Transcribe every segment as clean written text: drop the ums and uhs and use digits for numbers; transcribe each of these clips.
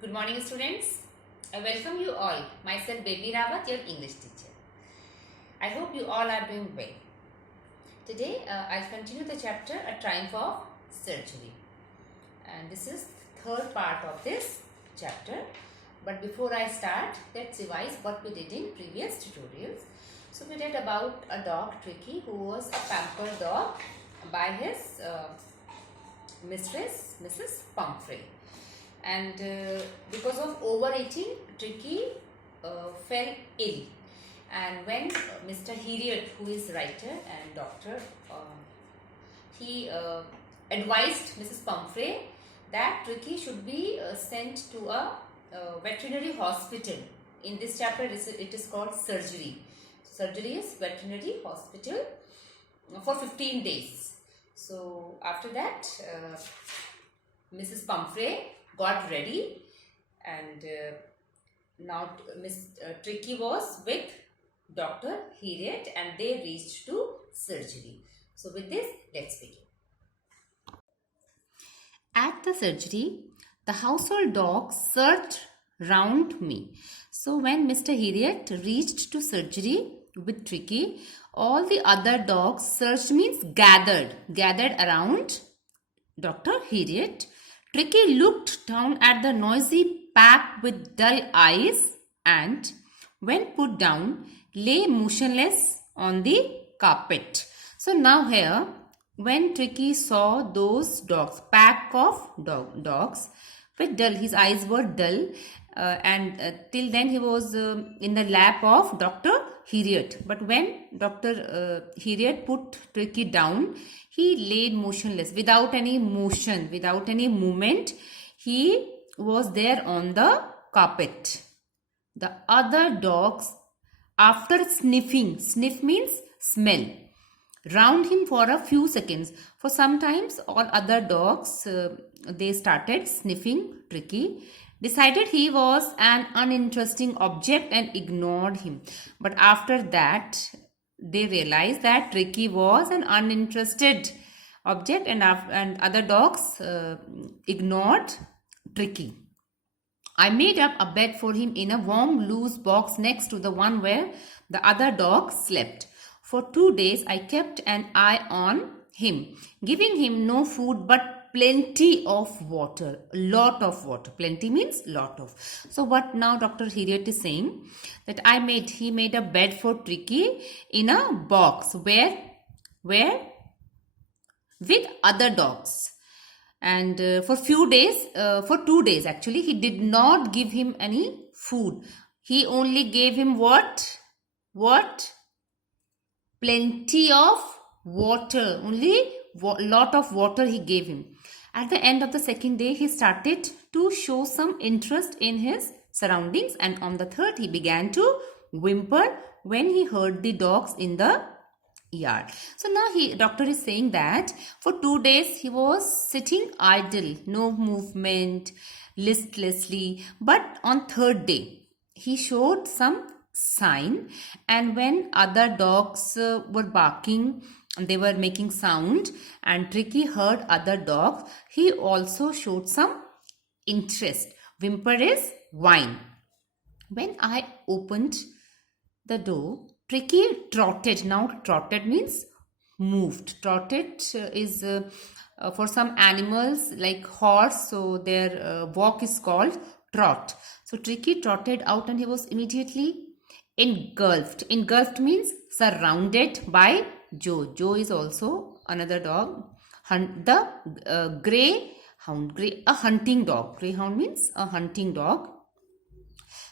Good morning, students. I welcome you all. Myself, Baby Rawat, your English teacher. I hope you all are doing well. Today, I'll continue the chapter A Triumph of Surgery. And this is third part of this chapter. But before I start, let's revise what we did in previous tutorials. So, we read about a dog, Tricky, who was a pampered dog by his mistress, Mrs. Pumphrey. And because of overeating, Tricky fell ill. And when Mr. Heriot, who is writer and doctor, he advised Mrs. Pumphrey that Tricky should be sent to a veterinary hospital. In this chapter, it is called surgery. Surgery is veterinary hospital for 15 days. So after that, Mrs. Pumphrey got ready, and now Miss Tricky was with Dr. Heriot, and they reached to surgery. So with this, let's begin. At the surgery, the household dogs searched round me. So when Mr. Heriot reached to surgery with Tricky, all the other dogs searched means gathered around Dr. Heriot. Tricky looked down at the noisy pack with dull eyes and, when put down, lay motionless on the carpet. So now here, when Tricky saw those dogs, pack of dogs with dull, his eyes were dull, and till then he was in the lap of Dr. Heriot. But when Dr. Heriot put Tricky down, he laid motionless, without any motion, without any movement. He was there on the carpet. The other dogs, after sniffing, sniff means smell, round him for a few seconds. For sometimes all other dogs, they started sniffing Tricky, decided he was an uninteresting object and ignored him. But after that, they realized that Tricky was an uninterested object, and other dogs ignored Tricky. I made up a bed for him in a warm, loose box next to the one where the other dogs slept. For 2 days, I kept an eye on him, giving him no food but plenty of water, lot of water. Plenty means lot of. So what now Dr. Heriot is saying, that he made a bed for Tricky in a box where with other dogs. And for 2 days actually, he did not give him any food. He only gave him what? Plenty of water. Only lot of water he gave him. At the end of the second day, he started to show some interest in his surroundings, and on the third, he began to whimper when he heard the dogs in the yard. So now doctor is saying that for 2 days he was sitting idle, no movement, listlessly. But on third day, he showed some sign, and when other dogs were barking, they were making sound, and Tricky heard other dogs, he also showed some interest. Whimper is whine. When I opened the door, Tricky trotted. Now trotted means moved. Trotted is for some animals like horse, so their walk is called trot. So Tricky trotted out, and he was immediately engulfed. Engulfed means surrounded by Joe. Joe is also another dog. The greyhound, a hunting dog. Greyhound means a hunting dog.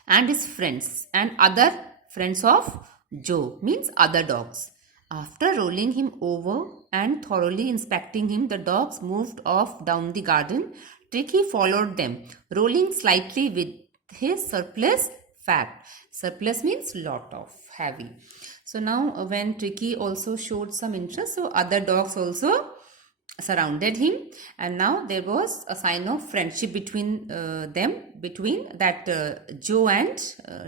And his friends and other friends of Joe means other dogs. After rolling him over and thoroughly inspecting him, the dogs moved off down the garden. Tricky followed them, rolling slightly with his surplus fat. Surplus means lot of, heavy. So now when Tricky also showed some interest, so other dogs also surrounded him, and now there was a sign of friendship between between that Joe and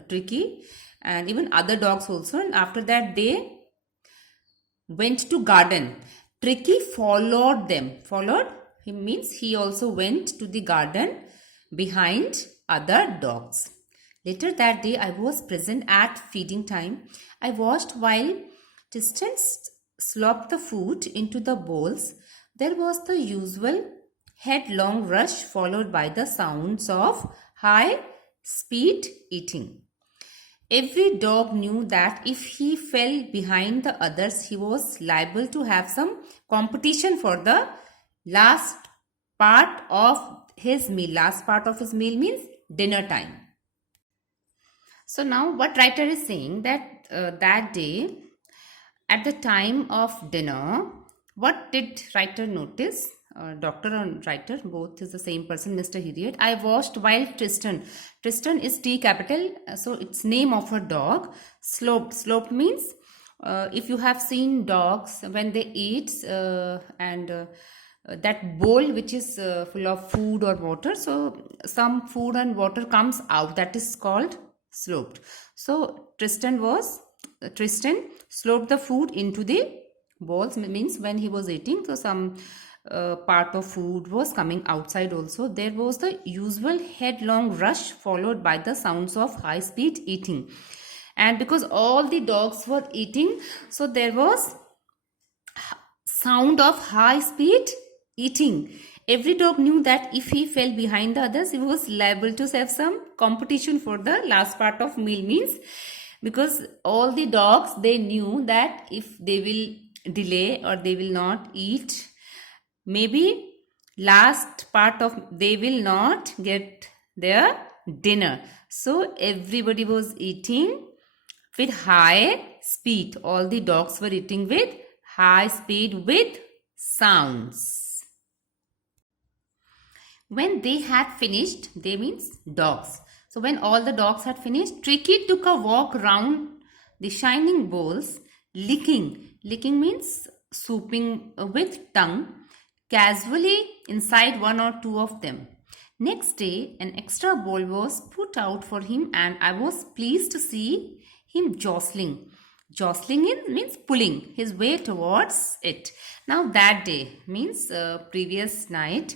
Tricky, and even other dogs also. And after that, they went to garden. Tricky followed them. Followed him means he also went to the garden behind other dogs. Later that day, I was present at feeding time. I watched while Tristan slopped the food into the bowls. There was the usual headlong rush followed by the sounds of high speed eating. Every dog knew that if he fell behind the others, he was liable to have some competition for the last part of his meal. Last part of his meal means dinner time. So now what writer is saying that that day at the time of dinner, what did writer notice? Doctor and writer both is the same person, Mr. Heriot. I watched while Tristan. Tristan is T capital, so it's name of a dog. Sloped. Sloped means if you have seen dogs when they eat and that bowl which is full of food or water, so some food and water comes out, that is called sloped. So Tristan sloped the food into the bowls, means when he was eating, so some part of food was coming outside also. There was the usual headlong rush followed by the sounds of high speed eating, and because all the dogs were eating, so there was sound of high speed eating. Every dog knew that if he fell behind the others, he was liable to have some competition for the last part of meal, means because all the dogs, they knew that if they will delay or they will not eat, maybe last part of they will not get their dinner. So everybody was eating with high speed. All the dogs were eating with high speed with sounds. When they had finished, they means dogs. So when all the dogs had finished, Tricky took a walk round the shining bowls, licking. Licking means swooping with tongue casually inside one or two of them. Next day, an extra bowl was put out for him, and I was pleased to see him jostling. Jostling means pulling his way towards it. Now that day means previous night,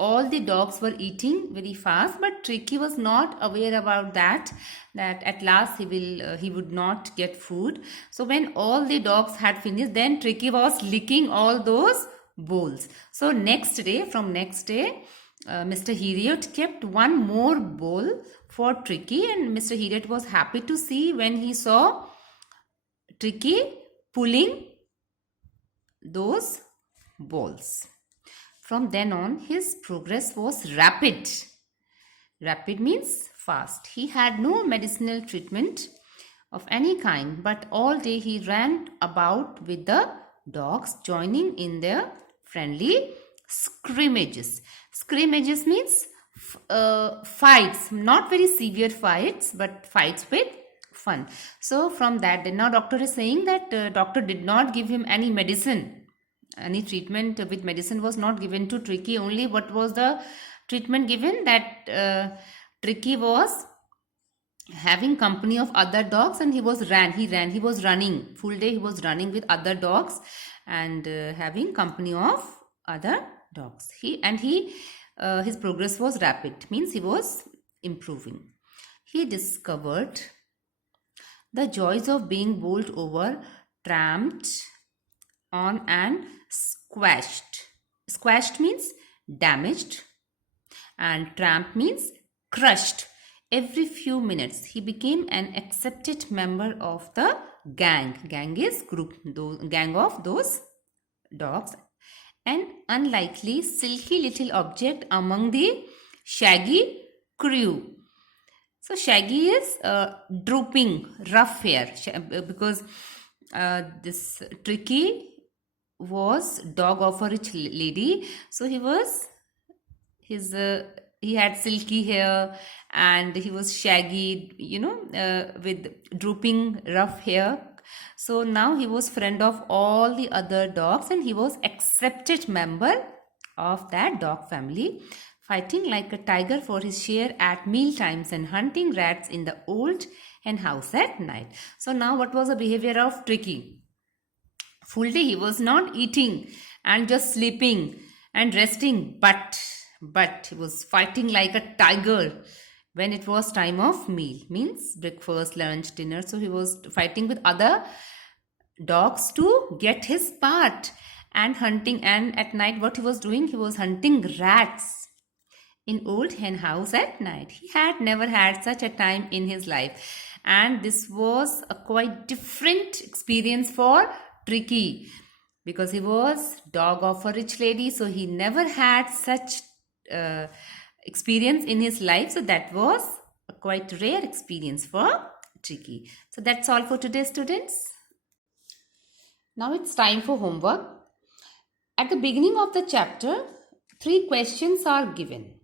all the dogs were eating very fast, but Tricky was not aware about that at last he would not get food. So when all the dogs had finished, then Tricky was licking all those bowls. So next day, Mr. Heriot kept one more bowl for Tricky, and Mr. Heriot was happy to see when he saw Tricky pulling those bowls. From then on, his progress was rapid. Rapid means fast. He had no medicinal treatment of any kind, but all day he ran about with the dogs, joining in their friendly scrimmages. Scrimmages means fights, not very severe fights, but fights with fun. So from that day, now doctor is saying that doctor did not give him any medicine. Any treatment with medicine was not given to Tricky. Only what was the treatment given? That Tricky was having company of other dogs, and he was running full day. He was running with other dogs and having company of other dogs. His progress was rapid, means he was improving. He discovered the joys of being bowled over, tramped on, and squashed. Squashed means damaged, and tramp means crushed. Every few minutes, he became an accepted member of the gang. Gang is group, gang of those dogs. An unlikely, silky little object among the shaggy crew. So shaggy is drooping, rough hair, because this Tricky was dog of a rich lady, so he had silky hair and he was shaggy, with drooping rough hair. So now he was friend of all the other dogs, and he was accepted member of that dog family, fighting like a tiger for his share at meal times and hunting rats in the old hen house at night. So now what was the behavior of Tricky? Full day he was not eating and just sleeping and resting, but but he was fighting like a tiger when it was time of meal, means breakfast, lunch, dinner. So he was fighting with other dogs to get his part and hunting. And at night, what he was doing, he was hunting rats in old hen house at night. He had never had such a time in his life, and this was a quite different experience for Tricky, because he was dog of a rich lady, so he never had such uh, experience in his life. So that was a quite rare experience for Tricky. So that's all for today, students. Now it's time for homework. At the beginning of the chapter, 3 questions are given.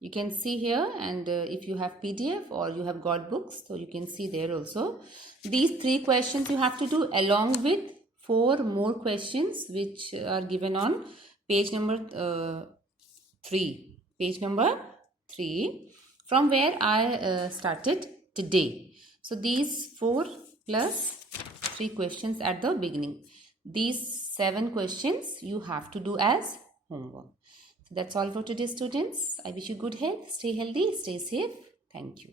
You can see here, and if you have PDF or you have got books, so you can see there also. These 3 questions you have to do along with 4 more questions which are given on page number 3. Page number 3, from where I started today. So these 4 plus 3 questions at the beginning. These 7 questions you have to do as homework. So that's all for today, students. I wish you good health. Stay healthy. Stay safe. Thank you.